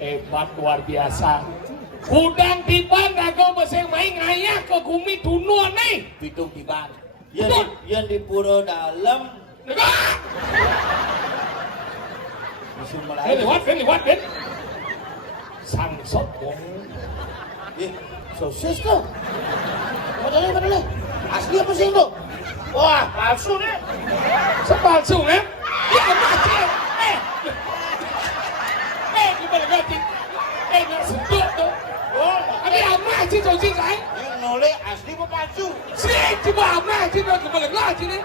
Hebat luar biasa. Udang tiban dago beseng main ngayak ke kumi tunuan nih. Pitung tiban. Yang di pura dalam. Musuh Melayu. Lewat. Sang sopong. Sosis tuh. Padahal. Asli apa sih itu? Wah, palsu nih. Sepalsu kan? Ya masih. Gimana ganti? Nggak sedot tuh. Oh, Ada amah sih tuh sih kan? yang noleh asli apa palsu? Sih, coba amah sih tuh kembali lagi nih.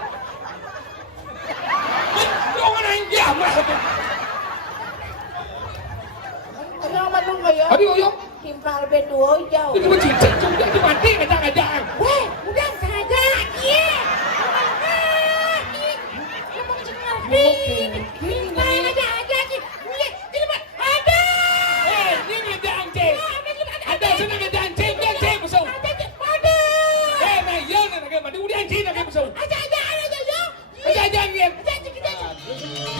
Jangan yang dia amah tuh. Ano man nung kayo? Aduh, yuk. Timpal bedo jauh. Itu mah cincin sudah itu mati kejang-kejang. Weh, udah saja. Iya. Ngomong cengerti. Timpal aja. Iya, ini mah ada. Ini ngejang cek. Ada sana ngejang cek, cek musuh. Ada. Nah iya nih nak mandi udah cek nak musuh. Aja yo. Aja ngiem.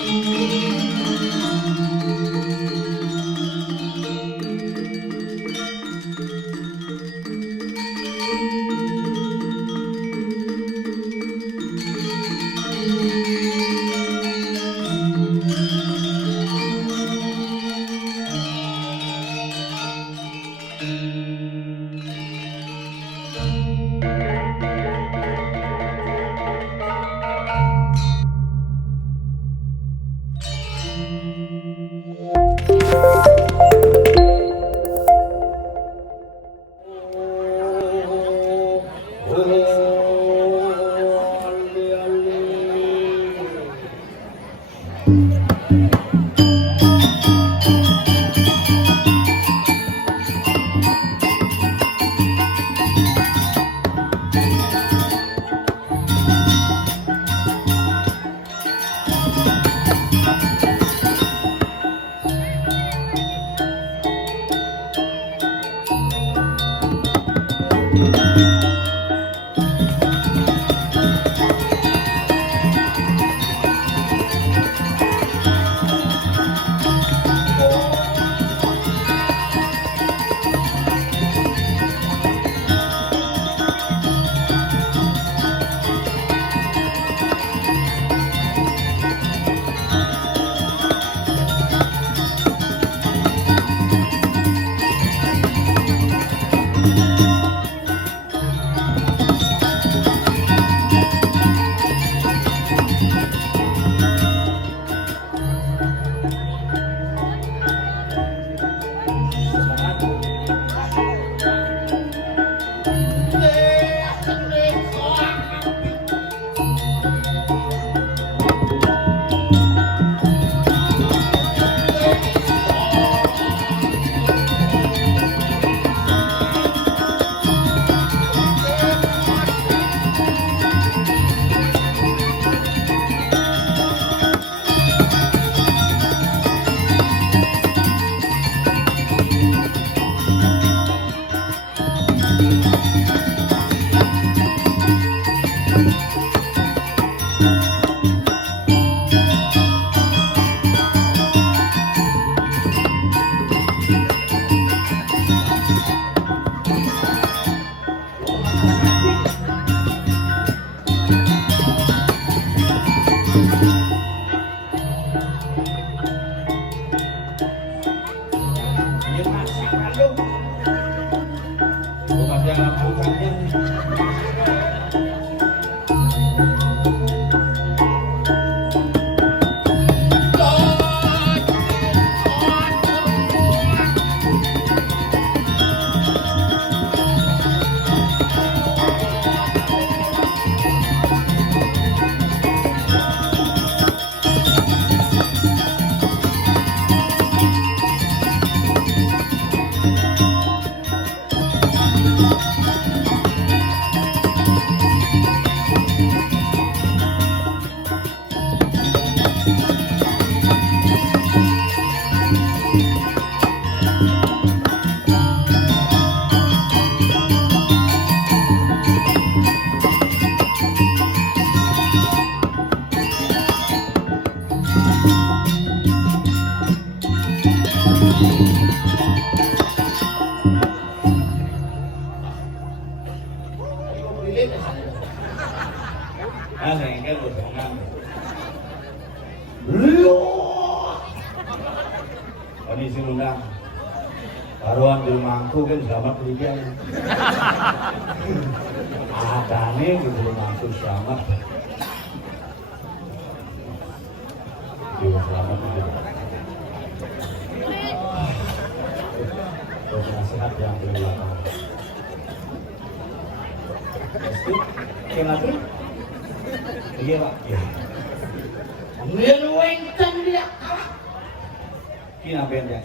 Thank you. Kami sing undang. Karuan di rumahku kan selamat hujan. Adane di rumahku selamat. Juga selamat hujan. Nasihat yang berlaku. Pasti, kenapa? Iya pak. Iya. Kemudian wengtan dia. Kenapa ya?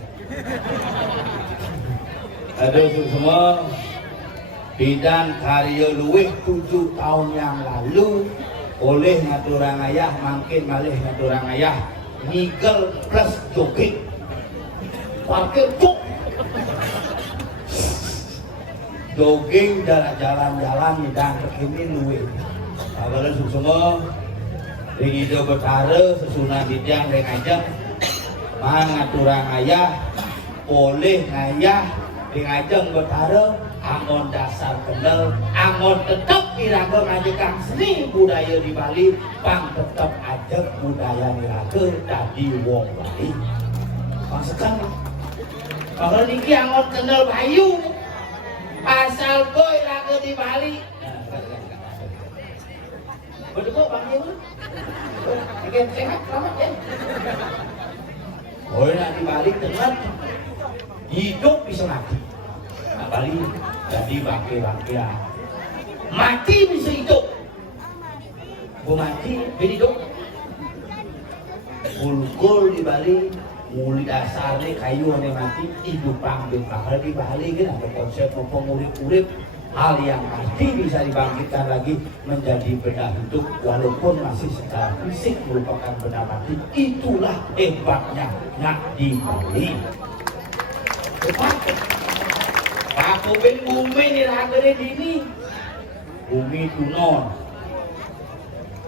Aduh semua. Bidan karya luwih 7 tahun yang lalu oleh ngaturang ayah makin malih ngaturang ayah nigel plus jogging parkir cuk jogging jalan-jalan dan ini luwih awalnya semua di hidup betara sesunan bidang dengan ajak ngaturang ayah oleh ngayah dengan ajak betara angon dasar kenal, angon tetap diraga ngajakan seni budaya di Bali, pang tetap ajak budaya diraga dari wong Bali. Maksudkan, kalau niki angon kenal bayu, asal boy raga di Bali. Betul kok bang Dewa? Bikin sehat, selamat ya. Boy nak di Bali tenang, hidup bisa mati. Bali jadi bangke-bangke mati bisa hidup mati bisa hidup kulkul di Bali muli dasarnya kayu yang mati hidup bangkit bakal di Bali kan ada konsep pengurip-urip hal yang pasti bisa dibangkitkan lagi menjadi benda hidup walaupun masih secara fisik merupakan benda mati. Itulah hebatnya nak di Bali. Aku ben bumi ni ragane dini. Bumi tunon.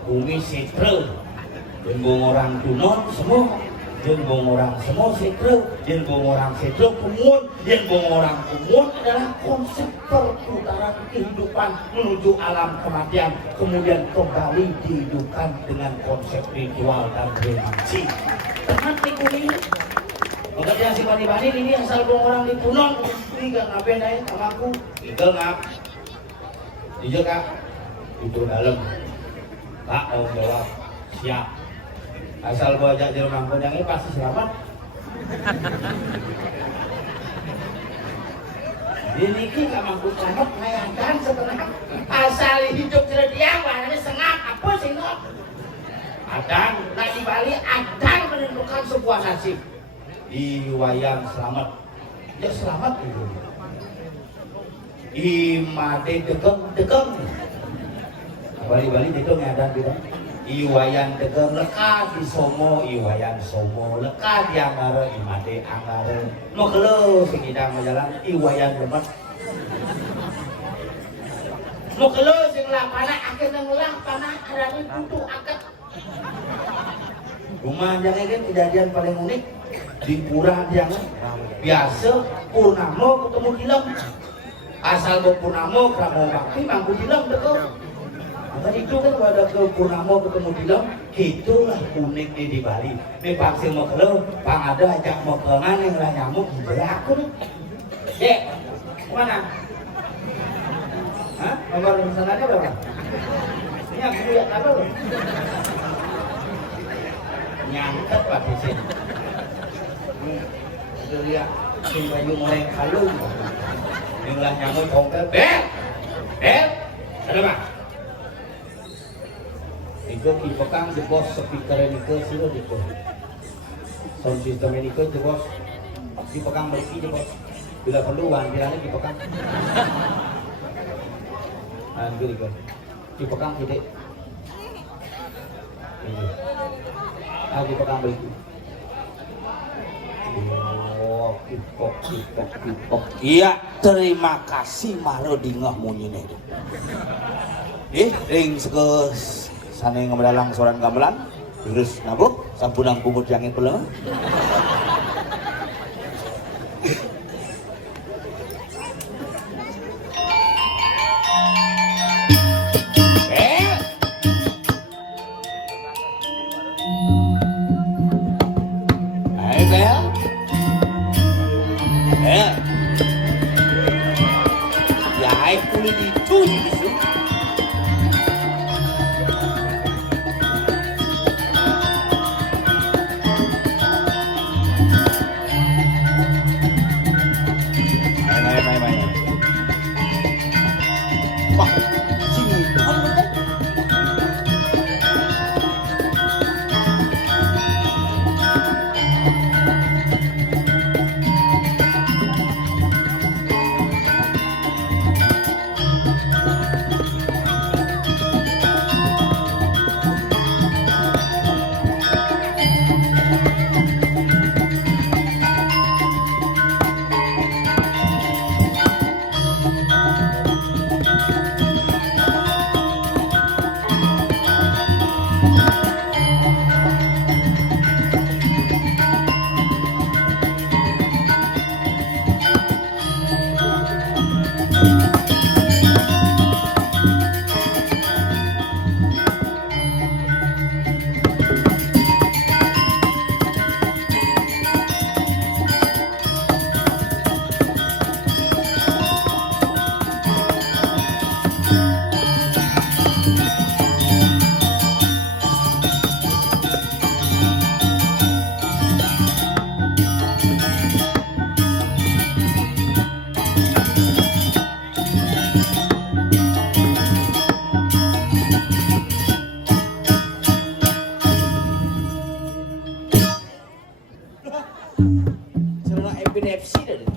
Bumi setre. Jembung orang tunon semua. Jembung orang semua setre. Jembung orang setre kumun. Jembung orang kumun adalah konsep perputaran kehidupan menuju alam kematian. Kemudian kembali dihidupkan dengan konsep ritual dan remisi. Teman di bumi. Makanya si Bani-Bani ini asal orang di Punon, ini gak ngapain aja sama aku. Itu ngap, itu kak, itu dalam. Kak tanggung jawab, siap. Asal gua ajak di rumah yang ini pasti selamat. Ini gak mampu selamat, ngayakan setengah. Asal hidup tidak diam, ini sengak, apa sih no? Adang, nah di Bali Adang menentukan sebuah nasib. Di wayang selamat ya selamat itu imade degem Bali itu ada bilang iwayan degem leka di somo iwayan somo leka di anggara imade anggara mau kelo sing idang jalan iwayan lemet mau kelo sing lapana akhirnya ngelah panah ada butuh akad rumah jangan kan kejadian paling unik di pura yang biasa purnama ketemu dilam asal purnama kamu bakti mampu dilam betul maka itu kan pada ke purnama ketemu dilam itulah uniknya di Bali ini vaksin mau kalau pang ada ajak mau kelengan yang lah nyamuk gitu aku nih dek mana hah nomor pesanannya berapa ini aku lihat apa loh nyangket pak di sini itu lihat si baju mulai kalung yang lah nyamuk kongkel bel ada apa itu dipekang di bos speaker ini ke sini di bos sound system ini ke di bos dipekang beriki di bos bila perlu bilangnya dipekang anjir itu dipekang tidak dipekang beriki oh kipok iya terima kasih mahlo dingah munyine ring sekes sana yang ngomelalang soran gamelan terus nabuk sampunang pungut yang peleng Bel KFC dah dia.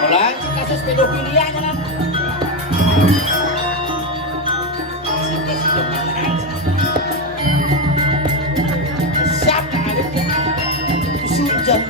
Mulai kasus pedofilia kan. Siapa ada sunjan.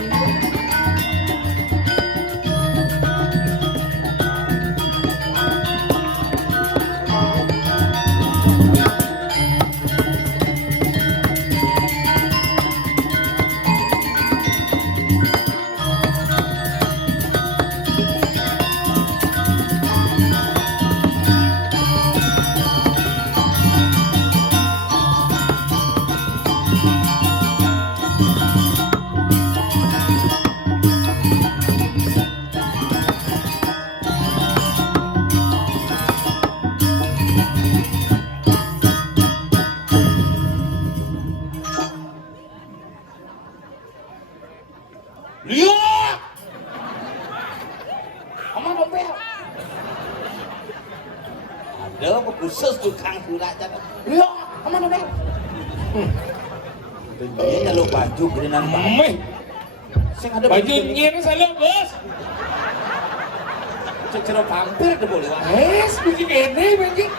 Lihat! Omong dompet. Ada apa khusus tukang surat jatuh. Lihat! Omong dompet. Dia nyeluk baju gedenan banget. Sing ada Baju nyen saya bos. Cecero pampir deh boleh wah. Bikin ini begini.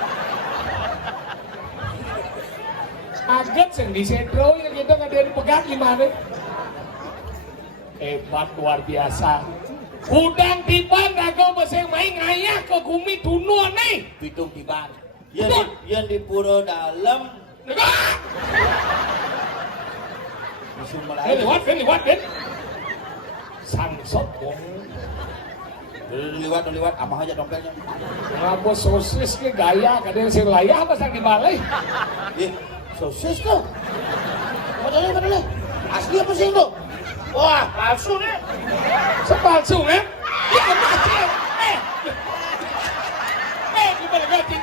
Kaget sing di sentro yang kita nggak ada dipegang gimana? Hebat luar biasa. Udang tiban dago beseng main ngayak ke gumi tunuan nih. Pitung tiban. Yang di pura dalam. Negak. Musuh mulai. Liwat. Sangsop wong. Liwat, amah aja dompetnya. Ngapa sosis ke gaya kadang sing layah apa sang di balai? Sosis tuh. Padahal. Asli apa sih itu? Wah, palsu nih. Sepalsu ya? Ya masih. Gimana ganti?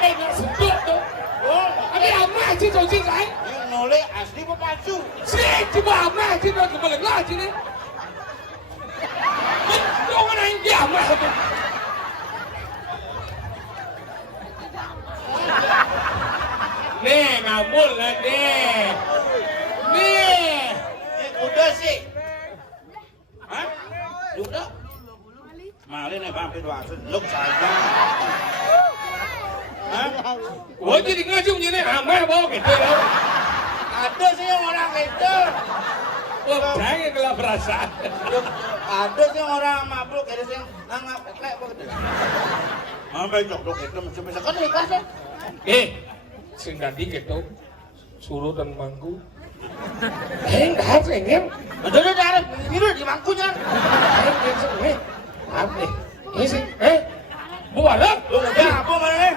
Nggak sedut tuh. Oh, Ada amah sih sosis saya. yang noleh asli apa palsu? Sih, coba amah sih tuh gimana ngaji nih? Jangan aja dia amah tuh. Nih, ngabul lah nih. Nih. Udah sih. Hah? Udah. Malin nih vampir wasit, look saja. Hah? Gua jadi ngajung jadi amah bawa gitu loh. Ada sih yang orang itu. Oh, saya kelap perasaan. Ada sih yang orang mabuk, ada sih yang nganggap kayak begitu. Sampai jok itu mesti bisa kan ikhlas ya. Sing tadi gitu suruh dan mangku. Enggak harus engem. Betul ada biru di mangkunya. Apa nih? Ini sih, buat Lu udah apa mana nih?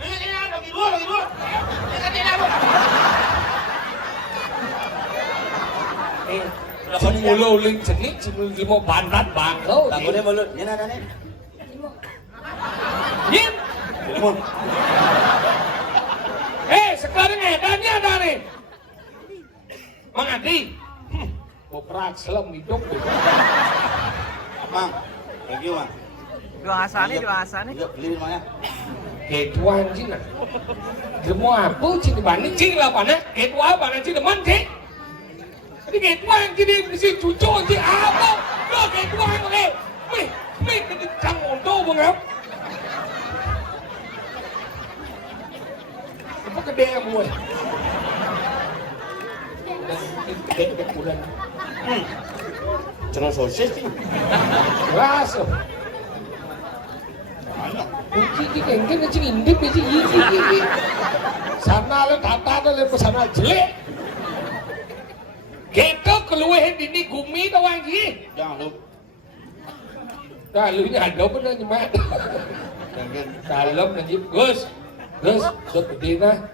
Ini lagi dua. Ini apa? Semula uling jenik, semua bantat bangkau. Takutnya mulut, ini ada nih. Yin. Limon. Sekarang edannya ada nih. Mang Adi. Boprak selam hidup. Mang, lagi mang. Dua asane. Iya, beli mana? Ketuan Cina. Semua apa Cina banding Cina lah mana? Ketua mana Cina mandi. Ini ketuan Cina mesti cucu Cina apa? Lo ketuan oke. Mih kita cang untuk mengap. Apa gede yang gue? Gede bulan. Celana sosis sih. Raso. Ini kengken cing indip cing iki. Sana le tata le pesana jelek. Kita keluar ini gumi tawang iki. Jangan lu. Dah lu ini ada pun nyemat. Jangan. Dalam najib Gus, dot bedina.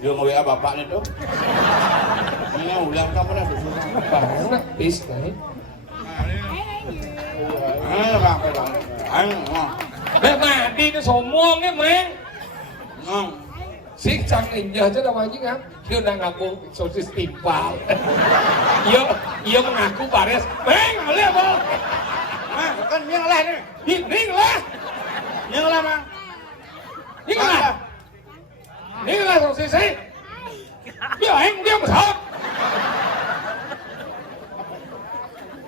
Yo mau WA bapak nih tuh. Ini ulang kamu nih bersusah. Banget bis nih. Ayo apa dong? Ayo. Mati nó sombong ấy mang. Ngon. Xích trăng này nhờ chứ đâu mà chứ ngắm. Dia đang ngaku sosis timpal. Iya mengaku bares. Mang, oleh apa? Ah, kan yang lain nih. Ini lah. Yang lain mang. Ini lah. Ini lah sosis ấy. Dia anh dia mà thật.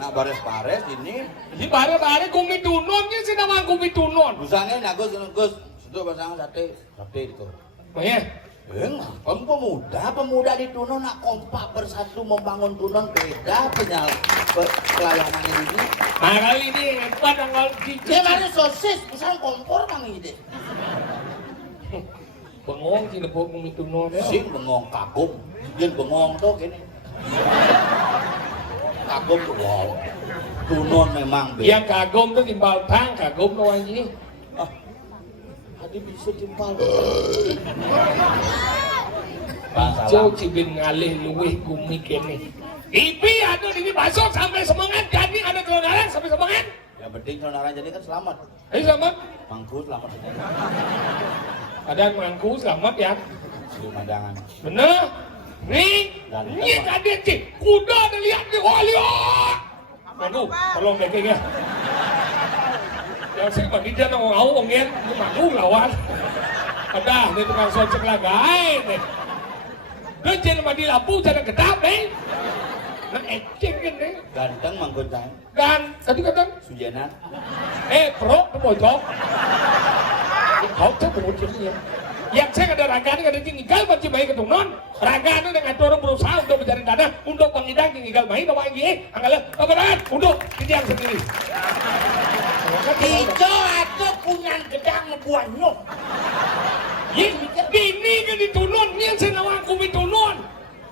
Nak bares-bares ini. Di bare-bare kumi tunon ni sih nama kumi tunon. Busangnya nak Gus, untuk pasang sate itu. Makanya. Kamu pemuda di Tunon nak kompak bersatu membangun Tunon beda pelayanan ini. Nah kali ini hebat tanggal Dia mana sosis, misalnya kompor mang ini. Bengong sih lebok kumi tunon ya. Sing bengong kagum, dia bengong tuh gini. Kagum tuh wow. Tunon memang beda. Yang kagum tuh timbal tang, kagum tuh anjing. Tadi bisa timpal. Jauh cibin ngalih luweh kumi kene. Ipi ada di bakso sampai semangat, jadi ada kelonaran sampai semangat. Yang penting kelonaran jadi kan selamat. Ayo selamat. Mangku selamat. Ada mangku selamat ya. Di pandangan. Bener. Nih, ini kadet sih. Kuda ada lihat nih, wah lihat. Aduh, tolong deh kayaknya. Yang sih bagi dia nong ngau ngien, ini mangku lawan. Ada, ini tukang socek lah guys. Dia jangan mandi lampu, jangan ketap deh. Nah, eceng kan deh. Ganteng mangkut saya. Dan tadi kata, Sujanan. pro, itu bocok. Kau tuh bocoknya. Yang saya ada raga ini ada tinggal macam bayi ketung non. Raga ini dengan orang berusaha untuk mencari dana untuk pengidang tinggal bayi bawa ini. Anggalah kebenaran untuk dijang sendiri. Ijo atau punya gedang buah nyok. Ini kan di Tunon, ini yang saya nawang kumi Tunon.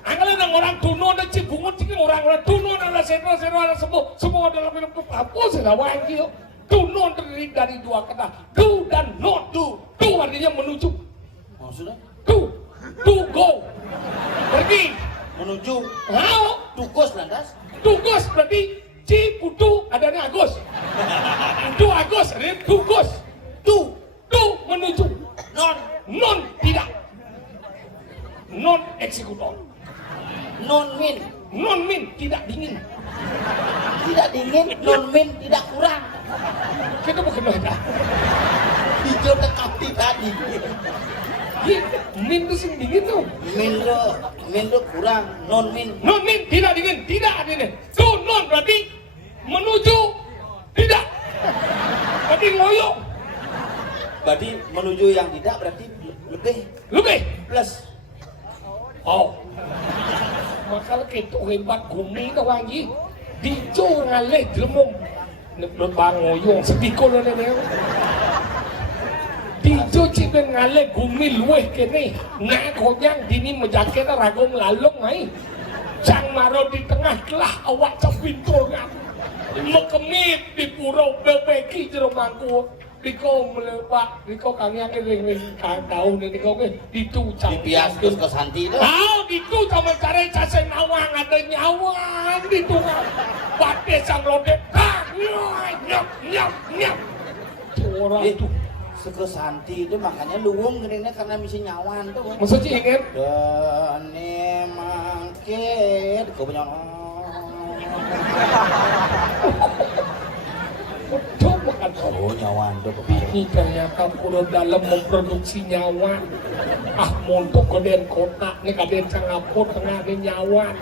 Anggalah orang Tunon dan Cibungut ini orang Tunon adalah seno ada semua dalam hidup apa saya nawang dia. Tunon terdiri dari dua kata, do dan not. Do artinya menuju. Maksudnya? To go. Pergi. Menuju. How? Tugas landas. Tugas berarti Ciputu adanya Agus. Itu Agus, artinya tugas. Tu menuju. Non tidak. Non eksekutor. Non min tidak dingin. tidak dingin, non min tidak kurang. Kita bukan ada. Hijau tekati tadi. Min itu sing dingin tuh. Min lo kurang, non min Tidak dingin, tidak dingin. Tu non berarti menuju tidak. Berarti ngoyo. Berarti menuju yang tidak berarti lebih plus. Oh. Maka kita hebat gumi tau lagi. Dijo ngalih jelmung. Nek bang ngoyong sedikol ne. Dijo ciben ngalih gumi luweh kene. Nak koyang dini mejaket ragong lalong mai. Sang maro di tengah kelah awak capintul ngap. Mekemit di purau bebeki jero mangku. Diko melepak, diko kangyang ring kang tahu nih diko ke ditu cang. Dipias terus ke Santi itu. Ditu sama cara cacing nawang ada nyawa ditu pakai sang lodek. Nyap. Orang itu. Ke Santi itu makanya luwung gini karena misi nyawan tuh. Maksudnya ingin? Dane mangkit, kau punya. Coba kan. Oh nyawan tuh. Ini ternyata kuda dalam memproduksi nyawa. Montok kaden kota, ini kaden cangapot tengah ada nyawa.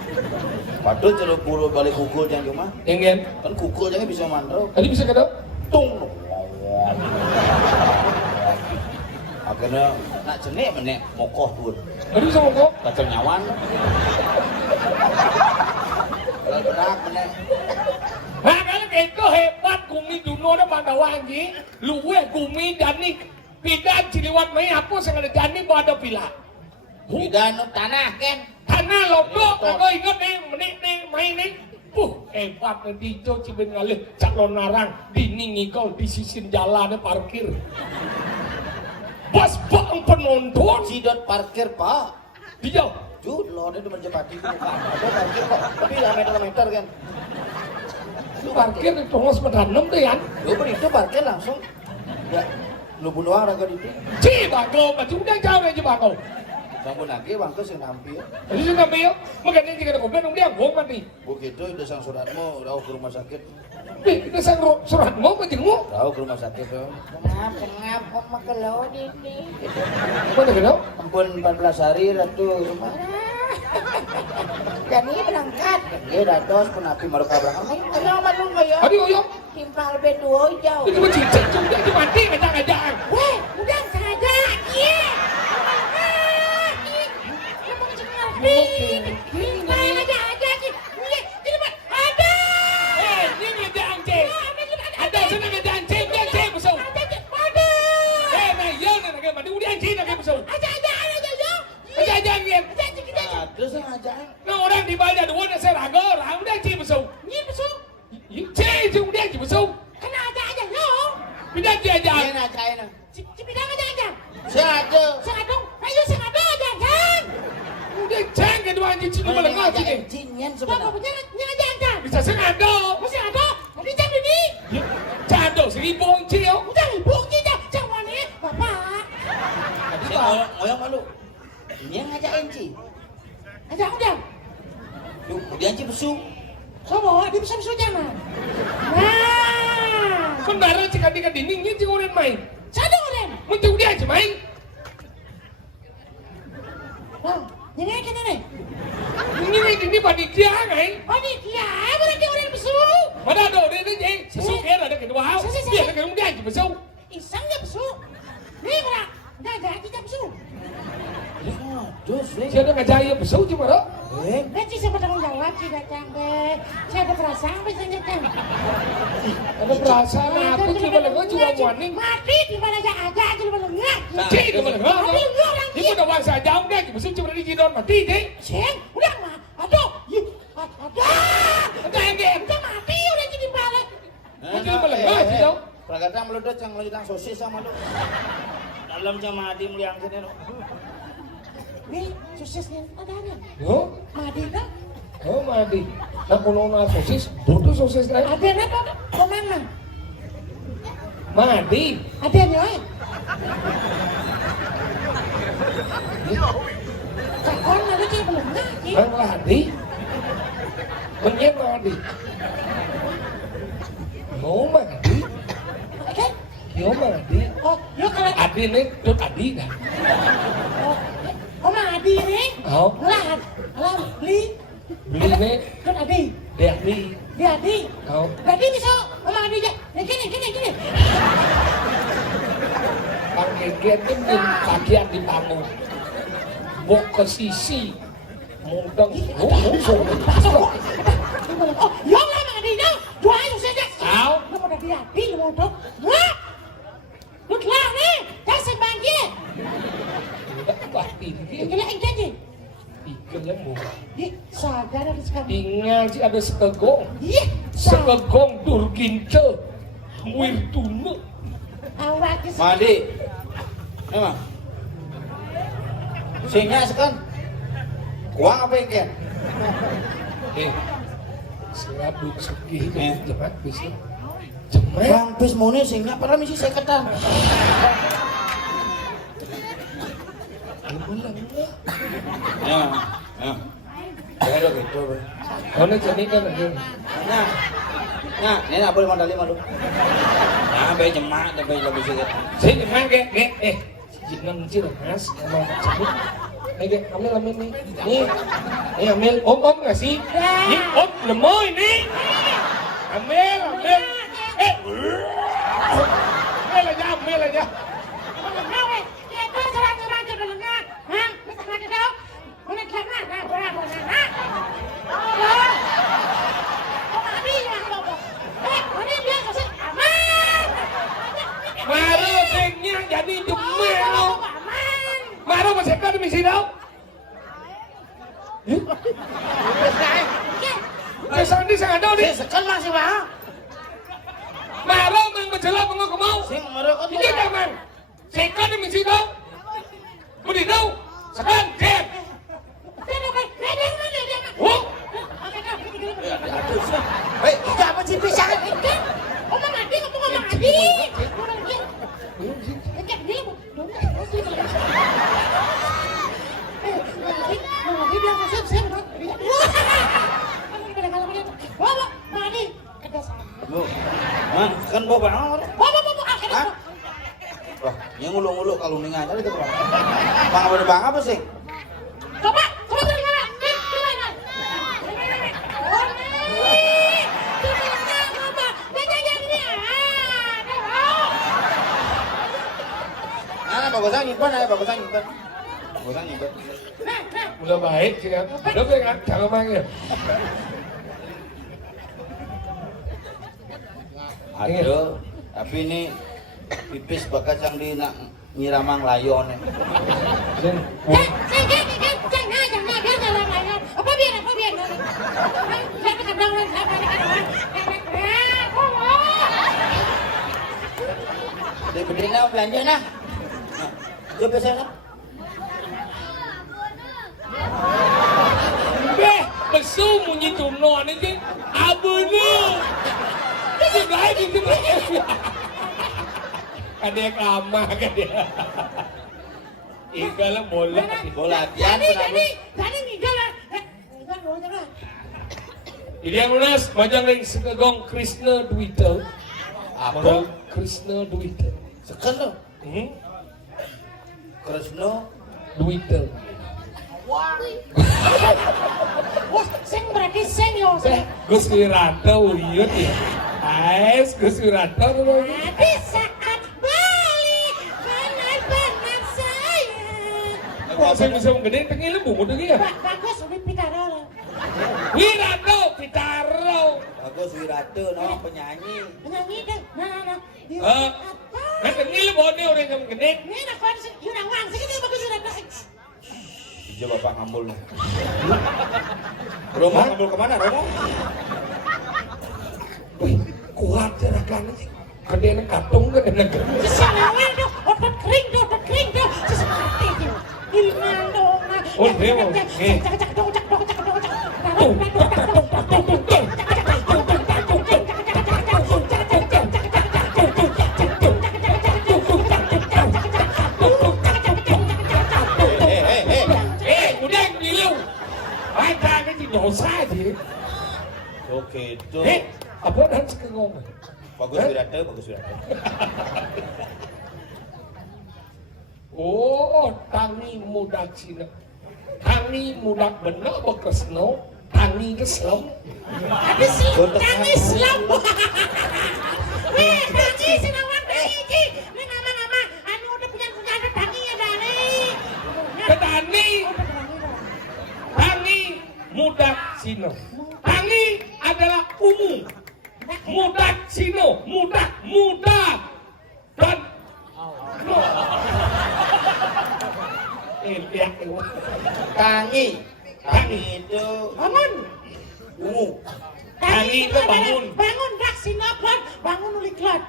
Padahal ceruk puluh balik kukul yang cuma. Ingin? Kan kukul jangan bisa mandro. Tadi bisa kata? Tung. Akhirnya nak jenek menek mokoh pun. Tadi bisa ngomong? Kacau nyawan. Berak menek. Nah kalau itu hebat kumi duno ada Pandawangi, luwe kumi jani pidan ciliwat mai apa sing ada jani pada pila. Pidan tanah kan. Tanah lodok kalau ingat nih menik nih main nih. Hebat nanti itu cibin ngalih calon narang dini ngikol di sisi jalannya parkir. Bos bang penonton Sidot parkir pak. Di jauh. Lo ini cuma cepati itu muka. Ada parkir kok, tapi ya meter-meter kan. Lu parkir di tongos pedanem tuh ya. Lu beri itu parkir langsung. Ya, lu bunuh orang kan itu. Cibago, mà chúng đang trao này Cibago. Sampun lagi bangke sing tampil. Jadi saya ngambil, makanya jika ada komplain, dia ngomong mati. Begitu udah sang suratmu, rawuh ke rumah sakit. Kita sang surat mau ke jengmu. Rawuh ke rumah sakit tuh. Kenapa makelau ini? Mana kenal? Ampun 14 hari ratu. Jadi berangkat. Dia dados penapi maruka berangkat. Ano malu kayo? Aduh, ayo. Timpal beduo jauh. Itu mah cincin, sudah itu mati, ngajak-ngajak. Weh, udah saja. Iya. Emang cengarti. Timpal aja. Iya, ini mah ada. Ini ngajak angcing. Ada sana ngajak angcing, dia angcing besar. Ada. Nah iya, nah mati udah angcing nak besar. Aja. Ngajak angin. Nah, terus yang ngajakin. Nah orang di Bali ada orang saya raga, udah angcing besar. Ini besok. Cing, udah angcing besar. Kena aja yo. Pindah dia aja. Dia ngajakin. Cipidang aja. Saya ada. Sengadong. Ayo sengadong aja kan. Udah ceng kedua anjing sini melengah sini. Jinyan Coba sebenarnya. punya aja aja. Bisa sengado. Masih ada. Tadi jam ini. Cado 1.000 angcing. Udah ibu kita jangan nih bapak. Saya ngoyong malu. Ini yang ngajakin Ci. Aja udah. Yuk, dia Ci besu. Sobo, dia bisa jangan. Nah. Kan barang cik di dinding ini cik orang main. Satu orang. Mesti udah aja main. Nah, ini kena nih. Ini panitia kan? Panitia, berarti orang besu. Mana ada orang ini sesuka ada kedua hal. Dia ada kedua dia aja besar. Iseng dia besu. Nih mana? Nggak kita besu. Aduh, Saya ada ngajaya besar cuma ada. Nanti saya bertanggung jawab sih datang deh. Saya ada perasaan bisa datang. Ada perasaan apa cuma lengah cuma warning. Mati di mana aja cuma lengah. Cik di mana lengah? Di mana wang saja udah aja besar cuma di jidon mati deh. Ceng, udah mah. Aduh, Ada yang udah mati udah jadi balik. Mesti melengah sih dong. Prakata meludut yang meludang sosis sama lu. Dalam sama Adi meliang sini lu. Nih, suksesnya ada. Yo, Madi kan? oh madi. Nah kalau nak sosis, butuh sosis kan? Ada apa? Komanda. Madi. Ada nih, oi. Kakon ada sih belum lagi. Bang Ladi. Menyet madi. Mau madi. Oke? Yo madi. Oh, yuk kalau Adi nih, tuh Adi kan? oh Madi nih. Oh, Lah, beli. beli nih, Kan Adi. dia Adi. Dia Adi. Oh, Berarti bisa oh Madi aja. Gini. Bang Geget ini bagian di panggung. Bok ke sisi. Mudeng. Musuh. Oh, yo lah Madi dah. Dua ayo saja. Sao? Lu mau dia Adi lu mau dong. Wah. Lu lah nih. Kasih bangkit. Udah pasti dia. Kena janji. Ikannya mau. Ih, sadar ada sekali. Tinggal sih ada sekegong. Iya, sadar. Sekegong durgince. Wirtune. Awak ke Madi. Emang. Singa sekan. Uang apa yang kian? Selabut segi jemat bisa. Jemat. Bang bis muni singa padahal misi saya ketan. Ya. Ya udah gitu. Oh, ini jadi kan lagi. Nah, ini nak boleh modal 5 lu. Nah, bayi jemak, dah bayi lebih sikit. Saya jemat ke, jeneng ciri khas sama sebut. Ambil nih. Nih ambil. Om nggak sih? Ini om lemoy nih. Ambil. Ambil aja. Maru sengnya jadi jemel. Maru masih kan di sini đâu? Kesan di sana đâu đi? Sekan masih mah. Maru mang berjelas pengok mau. Sing mero kok Ini kan mang. Sekan di sini đâu? Mau di đâu? Sekan, cek. Kan bawa banget. Hah? Wah, yang nguluk-nguluk kalau ning aja itu Bang. Bang apa sih? Coba balik mana? Bagusan nyimpen. Udah baik sih kan. Udah baik kan, jangan manggil. Ada, tapi ini pipis bekas yang di nyiramang layon. Gede na belanja na. Coba sana. Besu munyi tumno ini abunu. Itu baik itu. Ada kama kan dia. Igal bola. Tadi ngigal. Ini yang lunas majang ring sekegong Krishna Dwita. Apa? Krishna Dwita. Sekarang. Krishna Dwita. Wah, sing berarti sing yo. Gus Wirata uyut ya. Ais Gus Wirata tuh. Di saat balik benar-benar saya. Kok saya bisa menggede pengen lembu udah gitu ya? Bagus udah Pitaro. Wirata Pitaro. Bagus Wirata, no penyanyi. Penyanyi deh. Nah. Nah pengen lembu nih orang yang gede. Ini nak kau sih, you nak wang sih kita bagus sudah. Iya bapak ngambul. Romo ngambul kemana Romo? Kuat jerakan sih. Kadang katung kadang kering. Sesalawan tuh, otot kering tuh. Seseperti itu. Ilman dong. Oh, dewa. Cak dong. Dosa sih. Oke itu. Apa dan sekegong? Bagus Wirata. Oh, tangi mudak Cina. Tangi mudak bener bekesno, tangi keslem. Habis sih, tangi Islam. Tangi sinawan tangi. Ini nama-nama anu udah punya ada tanginya dari. Petani. Tangi mudak Cina. Tangi adalah ungu. Mudak Cina, muda dan Tangi itu Bangun. ungu. Tangi itu bangun. Bangun dak sinablan, bangun uliklat.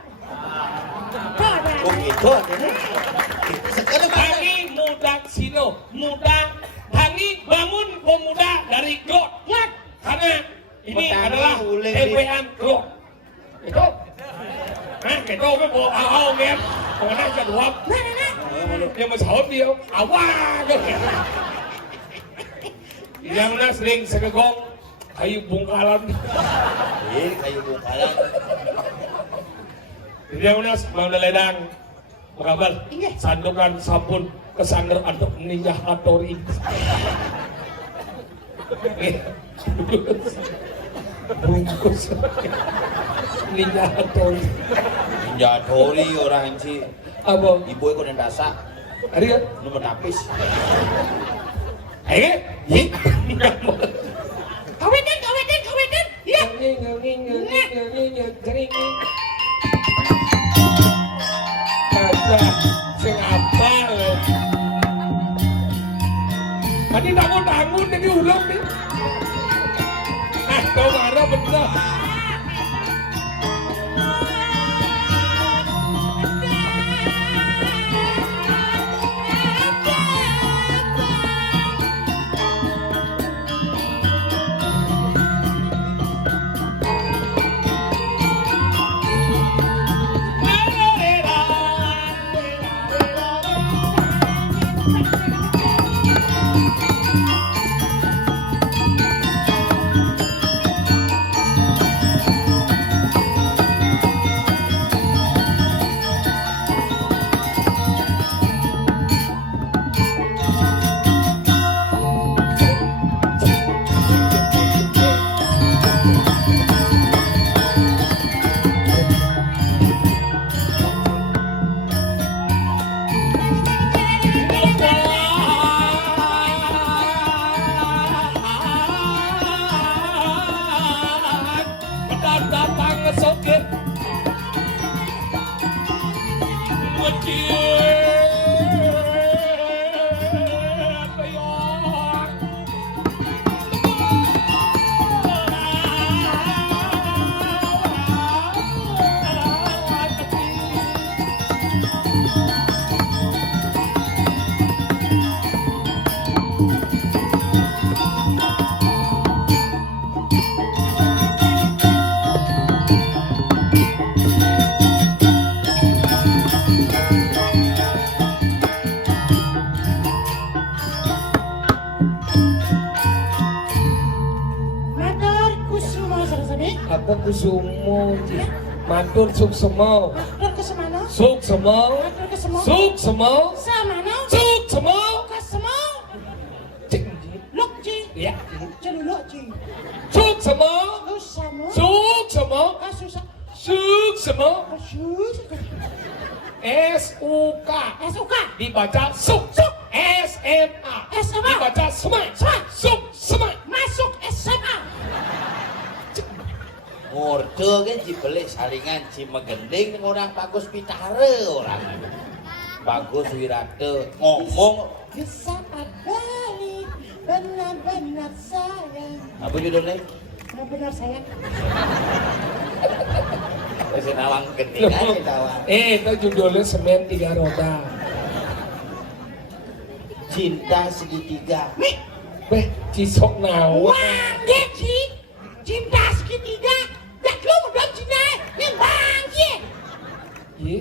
Oh gitu. Sekarang Tangi mudak Cina, Tangi bangun pemuda dari God. Lihat. Karena ini Petani adalah ulin TPM God. Itu. Itu cái bộ ao em. Còn đang cần hoạch. Nhưng mà sợ điều. Wah. Yang na sering sekegong kayu bungkalan. kayu bungkalan. Yang nas Ledang. Mengabal. Sandukan sabun kesandar untuk ninja Hattori. Bungkus Ninja Hattori. Ninja Hattori orang sih. Apa? Ibu itu dan dasa. Ada kan? Lu menapis. Ayo. Kawetan. Iya. Ada sing apa lo? Tadi bangun ini ulang nih. Kau marah bener. Kusumo matur suksemo Matur ke semana? suksemo Matur ke semua? suksemo Semana? suksemo Ke semua? cik Lok Ji. ya Jadi lok Ji. suksemo Susah suksemo Susah. suksemo Susah. SUK SUK. dibaca suk SMA SMA. dibaca semak Semak. suk semak Masuk SMA. Ngorde kan dibeli salingan Cimegending dengan orang Bagus Pitare orang. Bagus Wirate ngomong Di saat balik benar-benar sayang. apa judulnya? Benar-benar sayang. Saya nawang gending aja tawang. itu judulnya Semen Tiga Roda. Cinta segitiga. Nih, Beh, cisok nawa. wangi Ji. Cinta segitiga. Dak lu udah cinta. Nih wangi. Iya,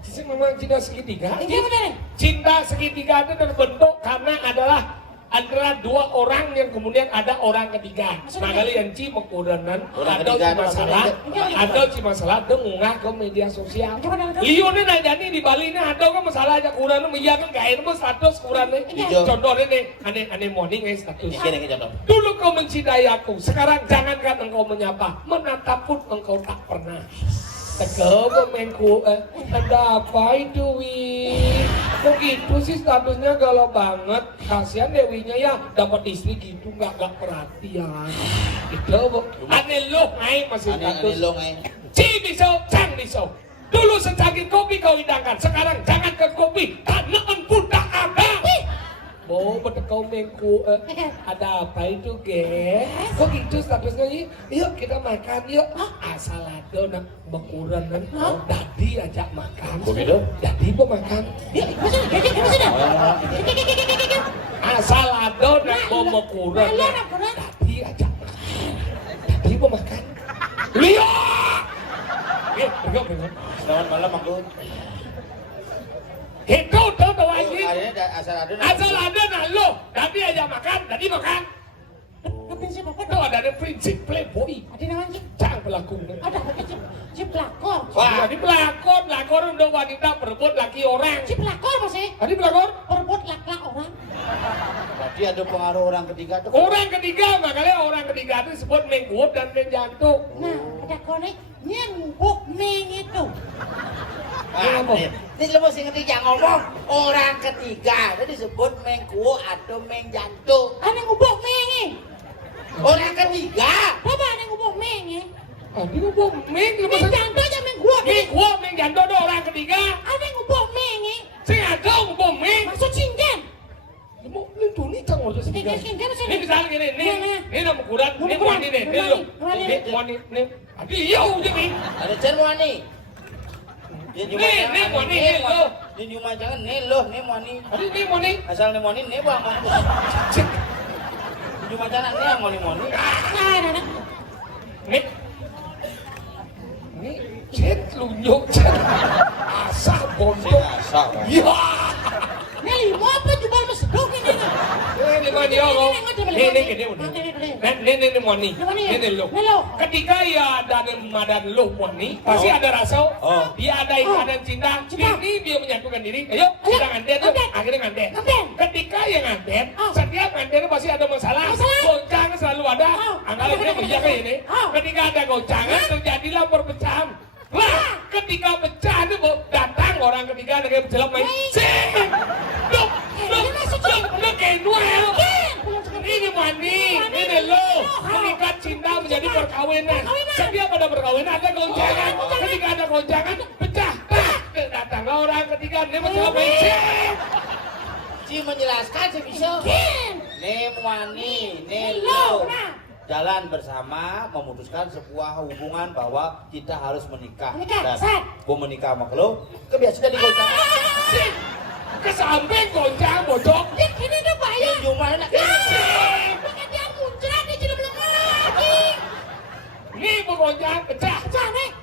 cisok memang cinta segitiga. Ini bener. Cinta segitiga itu terbentuk karena adalah antara dua orang yang kemudian ada orang ketiga. Maksudnya? Makanya yang ci mengkudanan Orang atau ketiga ci masalah maksudnya? atau ci masalah itu ngunggah ke media sosial. Gimana, gimana? Lione najani di Bali ini ada kan masalah aja kurang iya kan gak enak status kurang Iya. contohnya nih aneh morning status. Ini contoh. Dulu kau mencintai aku, sekarang jangankan engkau menyapa, menatap pun engkau tak pernah. Tegel pemainku, ada apa itu Wi? Kok gitu sih statusnya galau banget. Kasihan Dewinya ya dapat istri gitu nggak perhatian. Itu bu, aneh lo ngai masih status. Aneh lo ngai. Ci bisa, cang bisa. Dulu secangkir kopi kau hidangkan, sekarang jangan ke kopi, tanaan pun tak ada. Bo, betul kau mengku, ada apa itu, ge? Kok gitu statusnya ini? Yuk kita makan yuk. Asal ada nak berkurang kan? Dadi ajak makan. Begitu? Dadi mau makan. Yuk, masuk. Asal ada nak mau berkurang. Malah nak kurang. Dadi ajak makan. Dadi mau makan. Lihat. Pegang. Selamat malam aku. Itu tuh lagi. Akhirnya asal ada. Asal ada nak lo. Dadi ajak makan. Dadi makan. Apa sih Bapak? Itu ada prinsip playboy. Ada namanya? Jangan berlaku. Ada apa sih? Si pelakor. Wah, ini pelakor udah wanita berebut laki orang. Si pelakor Mas. Tadi pelakor? Perebut lak-lak orang. Tadi ada pengaruh orang ketiga tuh. Orang ketiga, makanya orang ketiga itu disebut menggup dan menjantung. Nah, ada kone nyembuk meng itu. Ini lo mesti ngerti yang ngomong orang ketiga itu disebut mengkuo atau mengjantung. Ada ngubuk meng. Orang ketiga. Apa ada ngubuk meng? Ini ngubuk meng, Meng jantung aja meng gua. menggup, menjantung itu orang ketiga. Ada ngubuk meng. Saya ada ngubuk meng. Maksud cinggan. Ini tuh nih cang urus Cinggan ini sini. misalnya gini, ini nama kuran, ini wani nih, ini lo, ini wani, nih, adi yau jadi. Ada cermani. Nih, wani, ini lo, Ini cuma jangan nih lo, nih mani. adi ini wani. Asal nih mani nih bang. Cuma jangan nih yang mani. Nah. Nih, ini cet lunyuk cet, asal bodoh. Asal. Ya. Nih, mau apa jual meseduk ini? Ini mani lo. Ini mani. Ini lo. Ketika ya ada madan lo mani, pasti ada rasa. Dia ada ikatan cinta. Ini dia menyatukan diri. Ayo kita nganten yuk. Akhirnya nganten. Ketika yang nganten, setiap nganten pasti ada masalah. Goncangan selalu ada. Anggaplah ini menjaga ini. Ketika ada goncangan terjadilah perpecahan. Lah, ketika pecah itu datang orang ketiga dengan berjalan main. Lo kayak Noel. Ini mani, ini lo. Mengikat cinta menjadi perkawinan. Setiap ada perkawinan ada goncangan. Ketika ada goncangan, pecah. Datanglah orang ketiga dia berjalan main. Si menjelaskan si bisa. Nih mani, nih lo. Jalan bersama memutuskan sebuah hubungan bahwa kita harus menikah. Dan mau menikah sama lo, kebiasaan di goncangan. Kesamping goncang bodok. Ini udah bayar. Cuma enak. Pakai dia muncrat dia jadi belum lagi. Ini bergoncang pecah.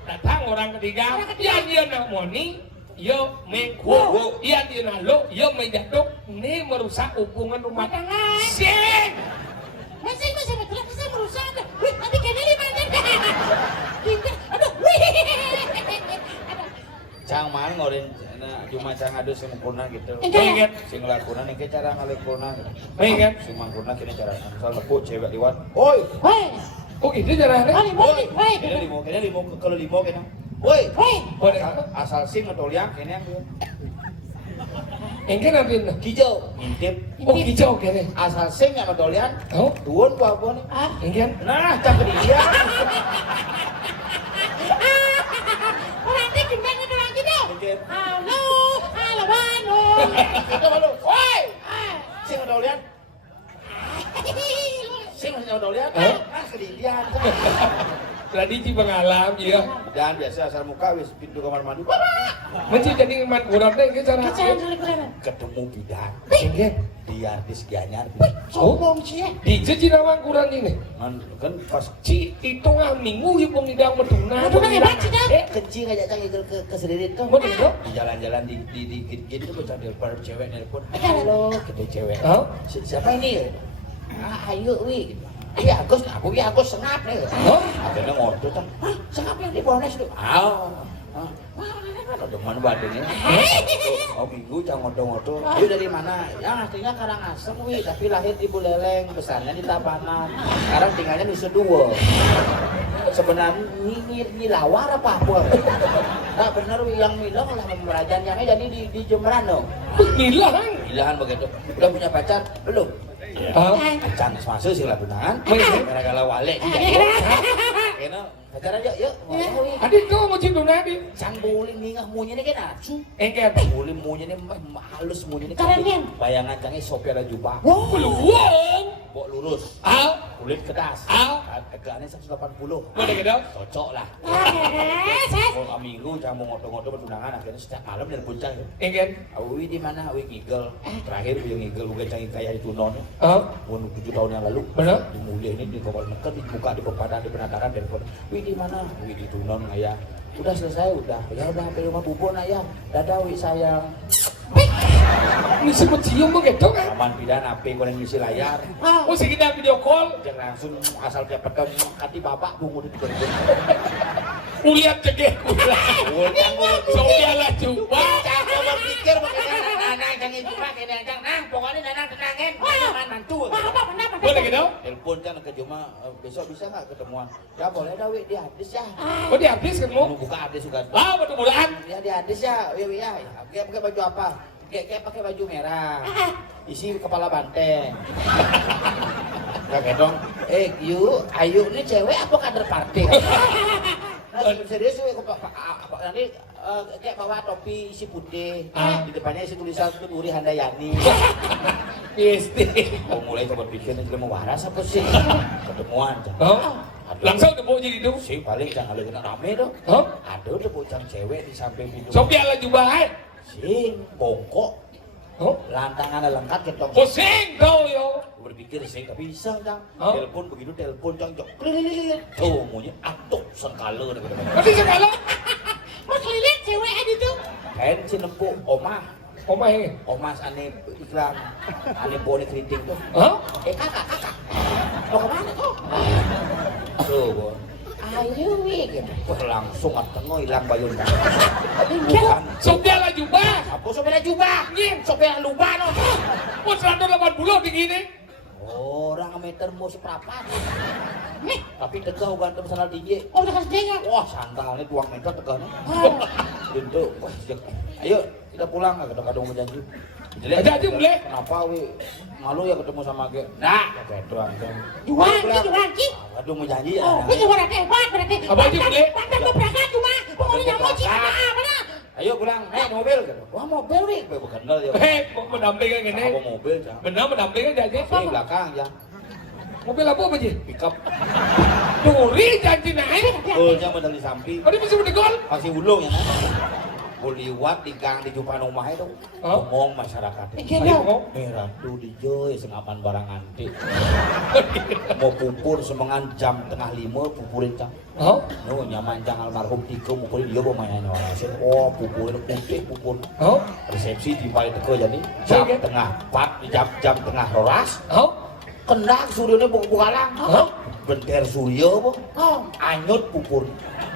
Datang orang ketiga. Ya dia nak moni. Yo mengku. Ya dia nak lo. Yo menjatuh. Ini merusak hubungan rumah tangga. Sing. Masih itu saya betul saya merusak. Wih, tapi kayaknya 5 jam. ngorin cuma cara ngadu sing mengkuna gitu. Pengen. Sing lakukan ini cara ngalekuna gitu. Pengen. Sing mangkuna kini cara misal lepuk cewek liwat. Oi. Hei. Oh gitu caranya. Hei. Kena limo kalau limo kena. Woi. Hei. Asal sing atau liang kene yang Engke napin. hijau intip. Oh hijau kene. Asal sing atau liang Oh, tuun apa nih? Ah. engke. Nah, cakep dia. Berarti gimana itu lagi tuh? Mungkin. Halo, halo Bano. Itu malu. Woi. Ah. Sing atau liang. Sing atau liang. Eh? Ah, kedidian. Tradisi pengalam ya. Dan biasa asal muka wis pintu kamar mandi. Mesti jadi man kurang deh engke cara. Kecil kali keren. Ketemu bidan. Engke. Di artis Gianyar. Sombong sih. Di jadi nawang kurang ini. Man kan pas Ci itu minggu hibung di dalam meduna. Meduna hebat sih dah. kencing aja cang ke sedirit tuh. Mau dulu? Di jalan-jalan di gitu tuh cang telepon cewek nelpon. Halo, kita cewek. Oh. Siapa ini? Ah, ayo wi. Iya Agus, aku ya Agus sengap nih. Oh. Akhirnya ngotot kan. Hah, sengap yang di Polres itu. Ada mana badannya? Oh minggu cang ngotot-ngotot. Ayo dari mana? Ya aslinya Karangasem wi, tapi lahir di Buleleng, besarnya di Tabanan. Sekarang tinggalnya di Seduo. Sebenarnya ini lawar apa? Nah bener wi yang bilang lah pemerajan yang jadi di Jemberan dong. Hilang. Ilahan begitu. Udah punya pacar belum? Oh. Pacar masuk sih lah tunangan. Gara-gara wale sih. Kena pacar aja yuk. Adik tuh mau cinta nadi. Sang boleh ningah munya ini kan acu. Engke. Boleh munya ini halus munya ini. Keren, Nen. Bayangan cangnya sopir jubah. Peluang. Bok lurus. Ah. Kulit kedas. Ah. Harganya 180. Boleh gitu? Cocok lah. Kalau minggu campur ngoto-ngoto bertunangan akhirnya setiap malam dari puncak. Engke. Awi di mana? Awi ngigel. Terakhir dia ngigel uga cangin kayak itu non. Oh. 7 tahun yang lalu. Benar? Dimulai ini di Kabupaten Mekah dibuka di Pepada di penataran telepon. Wi di mana? Wi di Tunon ayah. Udah selesai udah. Ya udah sampai rumah bubun ayah. Dadah wi sayang. Misi mencium begitu kan? Aman pidan api goreng ngisi layar. Oh sih kita video call. Jangan langsung asal dapat hati bapak bungu di telepon. Kulihat cegeh kulihat. Soalnya lah coba. Jangan berpikir mengenai anak jangan cuma kena jangan nah pokoknya anak tenangin jangan mantu. Boleh gitu? Telepon kan ke Juma besok bisa nggak ketemuan? Ya boleh dah wi di hadis ya. Oh dihabis kan Mau mau? buka hadis juga. Ah betul bulan. Ya di hadis ya, ya. Kayak pakai baju apa? Kayak pakai baju merah. Isi kepala banteng. Kayak dong. Ayu ini cewek apa kader partai? Nah, serius nanti kayak bawa topi isi putih, di depannya isi tulisan Uri Handayani. PST. Mau mulai coba pikir ini mau waras apa sih? Ketemuan. Oh. Langsung udah mau jadi itu. Sih paling jangan lagi rame dong. Oh. Ada udah bocah cewek di samping pintu. Sopian lah juga Sing bongkok. Oh. Lantangannya lengkap ketong. Pusing kau yo. Berpikir sih nggak bisa cang. Oh. Telepon begitu telepon cang cang. Keliling. Tuh maunya atuk sengkala. Nanti segala. Mas lihat cewek ada tuh. Kain si nempuk omah. Omah ini. Omas ane iklan. Ane bone keriting tuh. Hah? Kakak. Mau kemana kok? Tuh bon. Ayo wi gitu. Langsung atengah hilang bayun kan. Bukan. Sopian lah juga. Apa sopir jubah? Sopir lupa no. Oh 180 begini. Orang meter mau seprapat. Tapi tegah ganteng sana tinggi. Oh udah kasih Wah santalnya 2 meter tegahnya. Itu wah ayo kita pulang nggak kadang-kadang mau janji. Aja boleh. Kenapa wi malu ya ketemu sama gue? Nah kayak doang kan. Jualan. Aduh mau janji ya. Oh, ini orang hebat berarti. Apa aja boleh? Tante tuh berangkat cuma pokoknya mau cinta mana? Ayo pulang, naik mobil gitu. Wah mobil nih, gue kenal ya. Mau mendampingkan gini. Apa mobil cang? Benar mendampingkan aja. Di belakang ya. Mobil apa aja? Pickup. Duri janji naik. Golnya medali samping. Tadi bisa menegol. Masih ulung ya. Gue liwat di gang di jumpa rumah itu. Oh. Ngomong masyarakat. Ayo kok. Merah tuh di joy sengapan barang antik. Mau pupur semengan jam tengah 5 pupurin cang. Oh. No nyaman cang almarhum Tiko mukulin dia bawa mainannya orang sih. Oh pupurin putih pupur. Oh. Resepsi di balik teko jadi jam tengah 4 jam tengah rolas. Oh. Kendak studionya buku-buku kalang. Oh. Benter Suryo po. Oh. Anyut pupur.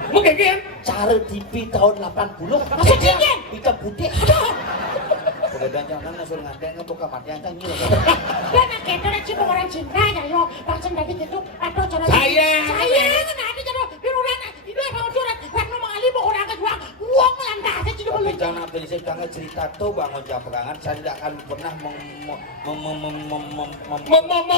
Mungkin kan? Cara TV tahun 80. Masih dingin. Hitam putih. Pagkadang jangan langsung ngadeng ke buka mati yang tanya. Dan kita nak cium orang cinta ya yo. Pasang dari gitu. Aduh cara. Sayang. Sayang nanti jadi biruran. Itu apa ujuran? Karena mengalih orang kedua. Uang melantar. Saya cium Tapi dulu. jangan ambil saya cerita tuh bangun jam pegangan. Saya tidak akan pernah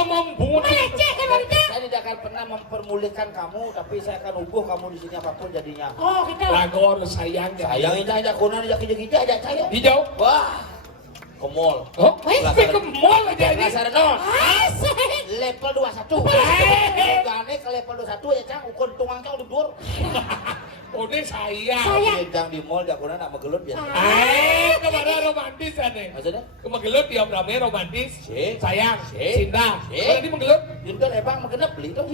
Membunuh. Meleceh kan wanita. saya tidak akan pernah mempermulihkan kamu, tapi saya akan ubuh kamu di sini apapun jadinya. Oh gitu. Lagor sayang. Sayang ini aja kunan aja kita aja saya. Hijau. Wah, ke mall. Oh, ke mall aja ini. Dasar non. Asik. Level 21. Gane ke level 21 ya cang, ukur tungang cang udah Oh, ini sayang. Sayang. Cang di mall jak kunan nak megelut ya. Kemana romantis aneh? Maksudnya? Kemegelut dia beramai romantis. Si. Sayang. Si. Cinta. Si. Kalau di megelut. Itu ebang mengenap beli tuh.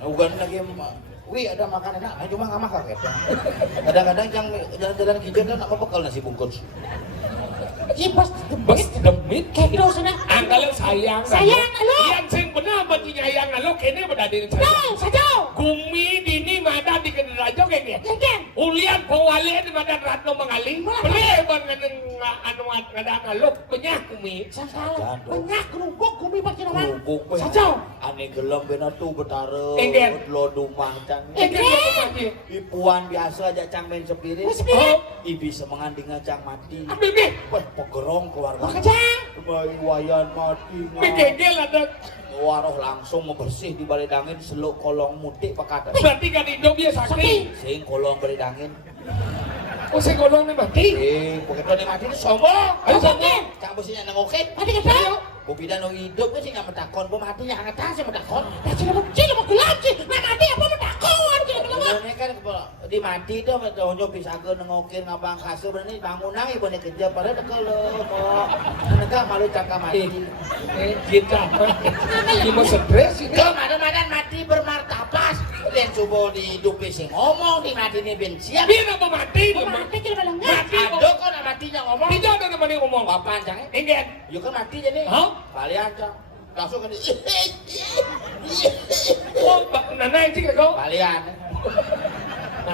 Bukan lagi wih ada makanan enak, cuma nggak makan ya. Kadang-kadang yang jalan-jalan hijau kan nak bekal nasi bungkus. Ibas Bos demit. Kedo sana. Angkala sayang. Sayang, alo. Yang sing benar bagi nyayang alo kene berdadin sayang. Dong, sajau. Gumi dini madan di Kenderajo kene. Genggen. Ulian pawali di madan Ratno Mangaling. Beli ban nganeng anu ngadang alo penyah gumi. Sangkal. Banyak kerupuk kumi pakai nama. Kerupuk pe. Sajau. Ane gelem bena tuh betare. Enggen. Lo dumah cang. Enggen. Ipuan biasa aja cang main sepiring. Wes piring. Ibi semengandingan cang mati. Ambil nih. Wah, pegerong keluarga. Kejang. Bayi wayan mati. Begegel ada. Waroh langsung membersih di baledangin seluk kolong mutik pekat. Berarti kan hidup dia sakti. Sing kolong baledangin. Oh, saya golong nih mati. Begitu nih mati itu sombong. Ayo sombong. Cak besinya nengokin. Mati kejang. Bupida no hidup sih nggak metakon, bu matinya hangat sih metakon. Cina mau gelap sih. Nah mati apa menakon. Cina bilang. Sebenarnya kan di mati itu mentonyo bisa ke nengokin ngabang kasur berani bangunan ibu nih kerja pada dekel loh. Mereka malu cakap mati. Kita ini mau stres ini. Kemarin mati bermartabat. Dan coba di hidup sing ngomong di mati ini bensiap. Dia apa mati? Mati cina bilang. Mati. Ada kok matinya ngomong. Tidak ada namanya ngomong. Apaan cang? Enggak. Yuk kan mati jadi. Hah? Kalian cang. Langsung kan. Oh, nana itu kau. Kalian.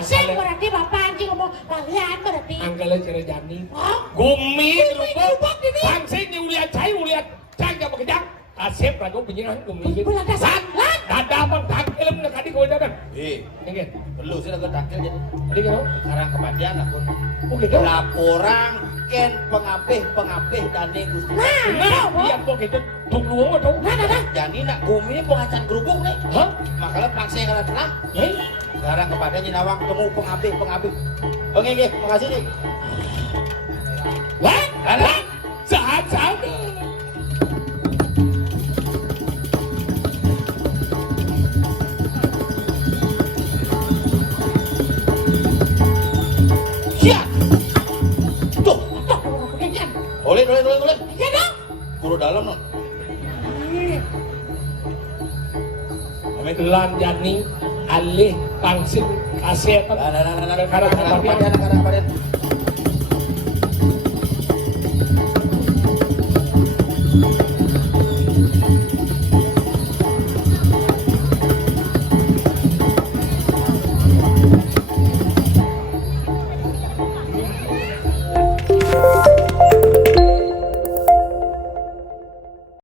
Sing berarti bapak anjing ngomong kalian berarti. Angkala cara jani. Hah? Gumi Kerupuk ini. Pangsing yang uliat cai uliat cai apa kejang. Asep ragu penyiran gumi. Bulan dasar. Dada apa tak ilmu nak adik kau jalan. Enggak. Perlu sih lagu takil jadi. Adik kau. Sekarang kematian aku. Oh gitu. Laporan ken pengapih dan gusti. Nah, dia kok gitu. Tunggu apa tuh? Nah. Jadi nak gumi pengacan gerubuk nih. Hah? Makanya paksa yang kena telah. Sekarang kepada Jinawang temu pengapih. Oke, makasih nih. Wah, ada. Saat. Siap. Tuh. Genggen. Boleh. Ya dong. Guru dalam non. Lan jani alih pangsing kasih apa? Nah, kematian.